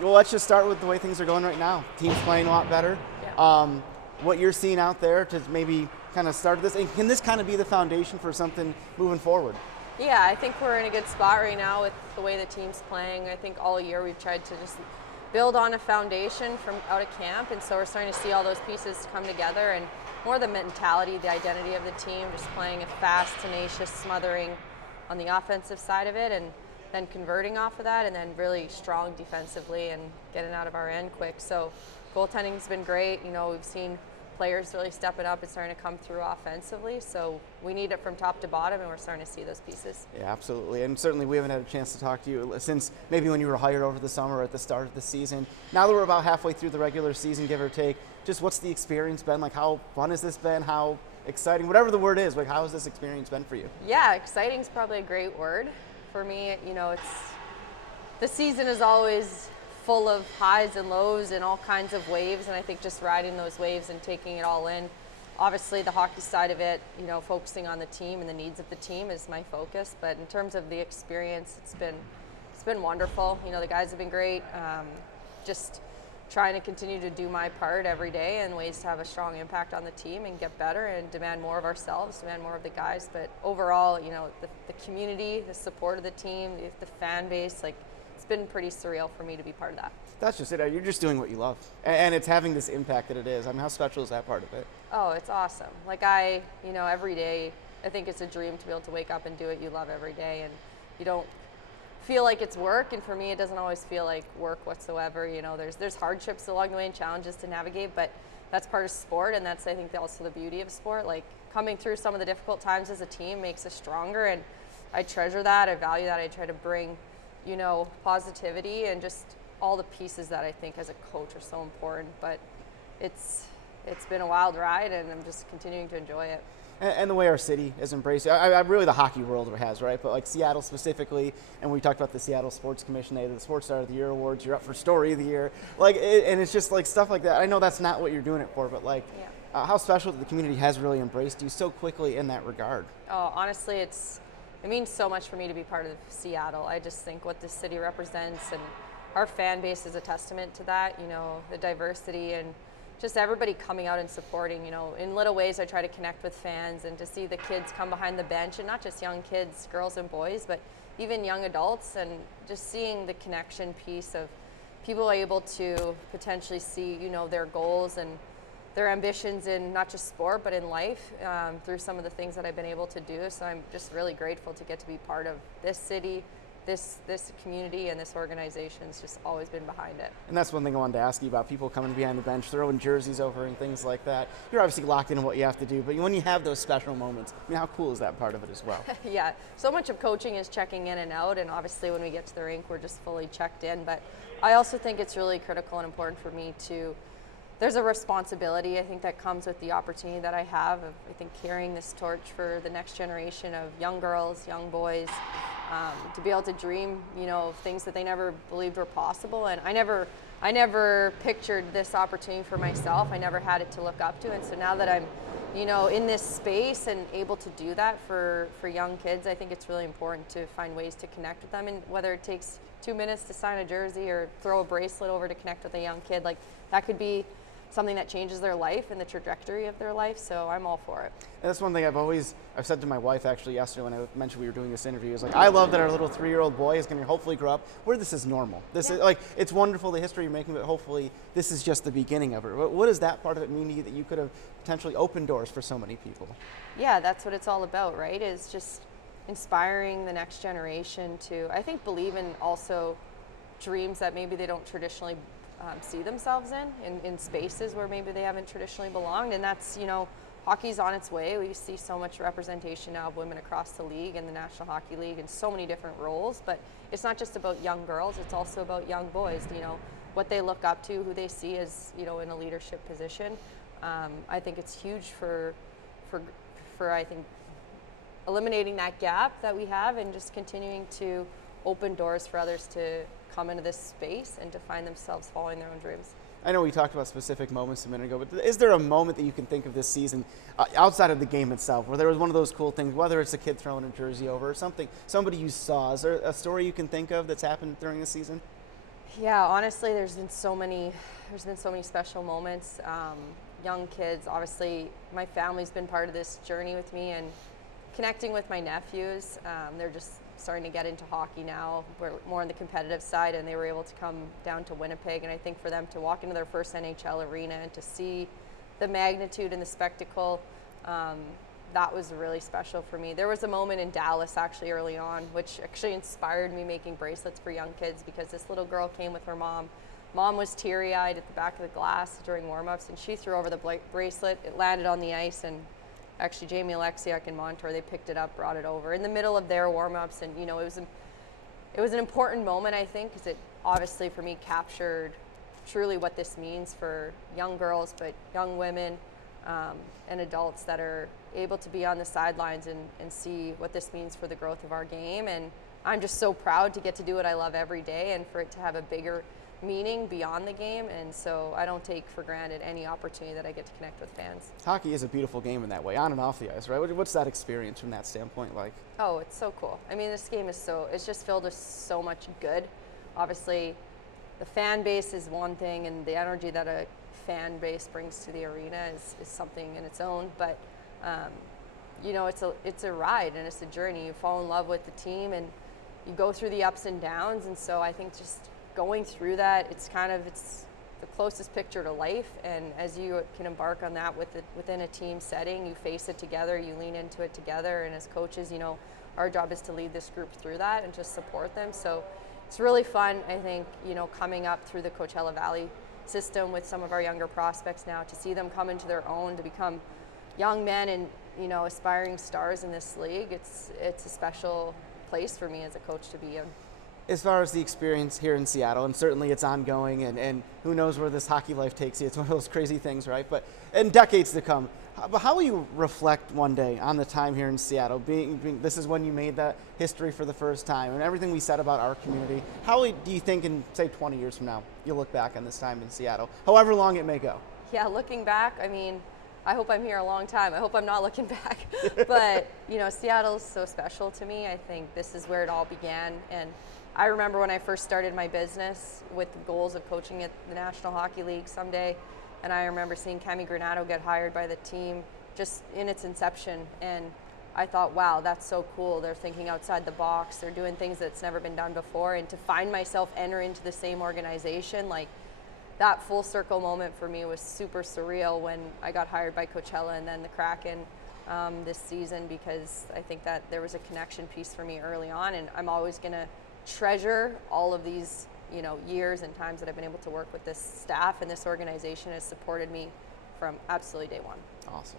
Well, let's just start with the way things are going right now. Team's playing a lot better. Yeah. What you're seeing out there to maybe kind of start this, and can this kind of be the foundation for something moving forward? Yeah, I think we're in a good spot right now with the way the team's playing. I think all year we've tried to just build on a foundation from out of camp, and so we're starting to see all those pieces come together, and more the mentality, the identity of the team, just playing a fast, tenacious, smothering on the offensive side of it, and then converting off of that, and then really strong defensively and getting out of our end quick. So goaltending's been great. We've seen players really stepping up and starting to come through offensively. So we need it from top to bottom, and we're starting to see those pieces. Yeah, absolutely. And certainly we haven't had a chance to talk to you since maybe when you were hired over the summer or at the start of the season. Now that we're about halfway through the regular season, give or take, just what's the experience been? Like, how fun has this been? How exciting? Whatever the word is, like, how has this experience been for you? Yeah, exciting is probably a great word for me. The season is always full of highs and lows and all kinds of waves, and I think just riding those waves and taking it all in. Obviously the hockey side of it, focusing on the team and the needs of the team is my focus, but in terms of the experience, it's been wonderful. The guys have been great. Just trying to continue to do my part every day in ways to have a strong impact on the team and get better and demand more of ourselves, demand more of the guys. But overall, the community, the support of the team, the fan base, it's been pretty surreal for me to be part of that. That's just it. You're just doing what you love. And it's having this impact that it is. I mean, how special is that part of it? Oh, it's awesome. Every day, I think it's a dream to be able to wake up and do what you love every day. And you don't feel like it's work. And for me, it doesn't always feel like work whatsoever. There's hardships along the way and challenges to navigate, but that's part of sport. And that's, I think, also the beauty of sport. Like, coming through some of the difficult times as a team makes us stronger. And I treasure that. I value that. I try to bring positivity and just all the pieces that I think as a coach are so important. But it's been a wild ride, and I'm just continuing to enjoy it. And the way our city is embraced, really the hockey world has, right? But like Seattle specifically, and we talked about the Seattle Sports Commission, they had the Sports Star of the Year awards, you're up for Story of the Year. And it's just like stuff like that. I know that's not what you're doing it for, but how special that the community has really embraced you so quickly in that regard. Oh, honestly, it means so much for me to be part of Seattle. I just think what this city represents, and our fan base is a testament to that, the diversity and just everybody coming out and supporting. In little ways I try to connect with fans, and to see the kids come behind the bench, and not just young kids, girls and boys, but even young adults, and just seeing the connection piece of people able to potentially see, their goals and their ambitions in not just sport but in life through some of the things that I've been able to do. So I'm just really grateful to get to be part of this city, this community, and this organization has just always been behind it. And that's one thing I wanted to ask you about, people coming behind the bench, throwing jerseys over and things like that. You're obviously locked into what you have to do, but when you have those special moments, how cool is that part of it as well? Yeah, so much of coaching is checking in and out, and obviously when we get to the rink, we're just fully checked in. But I also think it's really critical and important for me to, there's a responsibility, I think, that comes with the opportunity that I have of, I think, carrying this torch for the next generation of young girls, young boys, to be able to dream, of things that they never believed were possible. And I never pictured this opportunity for myself. I never had it to look up to. And so now that I'm, in this space and able to do that for young kids, I think it's really important to find ways to connect with them. And whether it takes 2 minutes to sign a jersey or throw a bracelet over to connect with a young kid, that could be something that changes their life and the trajectory of their life. So I'm all for it. And that's one thing I've said to my wife actually yesterday when I mentioned we were doing this interview. Is I love that our little 3-year-old boy is going to hopefully grow up where this is normal. This is it's wonderful the history you're making, but hopefully this is just the beginning of it. What does that part of it mean to you, that you could have potentially opened doors for so many people? Yeah, that's what it's all about, right? Is just inspiring the next generation to, I think, believe in also dreams that maybe they don't traditionally see themselves in spaces where maybe they haven't traditionally belonged. And that's, hockey's on its way. We see so much representation now of women across the league and the National Hockey League in so many different roles, but it's not just about young girls, it's also about young boys, what they look up to, who they see as, in a leadership position. I think it's huge for I think, eliminating that gap that we have and just continuing to open doors for others to come into this space and to find themselves following their own dreams. I know we talked about specific moments a minute ago, but is there a moment that you can think of this season outside of the game itself where there was one of those cool things, whether it's a kid throwing a jersey over or something, somebody you saw? Is there a story you can think of that's happened during the season? Yeah, honestly, there's been so many special moments. Young kids, obviously, my family's been part of this journey with me, and connecting with my nephews. They're just starting to get into hockey now. We're more on the competitive side, and they were able to come down to Winnipeg. And I think for them to walk into their first NHL arena and to see the magnitude and the spectacle, that was really special for me. There was a moment in Dallas actually early on, which actually inspired me making bracelets for young kids, because this little girl came with her mom. Mom was teary-eyed at the back of the glass during warm-ups, and she threw over the bracelet. It landed on the ice, and actually Jamie Alexiak and Montour, they picked it up, brought it over in the middle of their warm-ups. And it was an important moment, I think, because it obviously for me captured truly what this means for young girls, but young women and adults that are able to be on the sidelines and see what this means for the growth of our game. And I'm just so proud to get to do what I love every day, and for it to have a bigger meaning beyond the game. And so I don't take for granted any opportunity that I get to connect with fans. Hockey is a beautiful game in that way, on and off the ice, right? What's that experience from that standpoint like? Oh, it's so cool. I mean, this game is it's just filled with so much good. Obviously, the fan base is one thing, and the energy that a fan base brings to the arena is something in its own. But it's a ride, and it's a journey. You fall in love with the team, and you go through the ups and downs. And so I think just going through that, it's the closest picture to life. And as you can embark on that within a team setting, you face it together, you lean into it together. And as coaches, our job is to lead this group through that and just support them. So it's really fun, I think, coming up through the Coachella Valley system with some of our younger prospects now, to see them come into their own, to become young men and aspiring stars in this league. It's a special place for me as a coach to be in. As far as the experience here in Seattle, and certainly it's ongoing, and who knows where this hockey life takes you. It's one of those crazy things, right? But in decades to come, how will you reflect one day on the time here in Seattle? Being this is when you made that history for the first time, and everything we said about our community. How do you think in, say, 20 years from now, you'll look back on this time in Seattle, however long it may go? Yeah, looking back, I mean, I hope I'm here a long time. I hope I'm not looking back. But, Seattle's so special to me. I think this is where it all began. And I remember when I first started my business with the goals of coaching at the National Hockey League someday. And I remember seeing Cami Granato get hired by the team just in its inception. And I thought, wow, that's so cool. They're thinking outside the box. They're doing things that's never been done before. And to find myself enter into the same organization, like, that full circle moment for me was super surreal when I got hired by Coachella and then the Kraken this season, because I think that there was a connection piece for me early on, and I'm always going to treasure all of these years and times that I've been able to work with this staff, and this organization has supported me from absolutely day one. Awesome.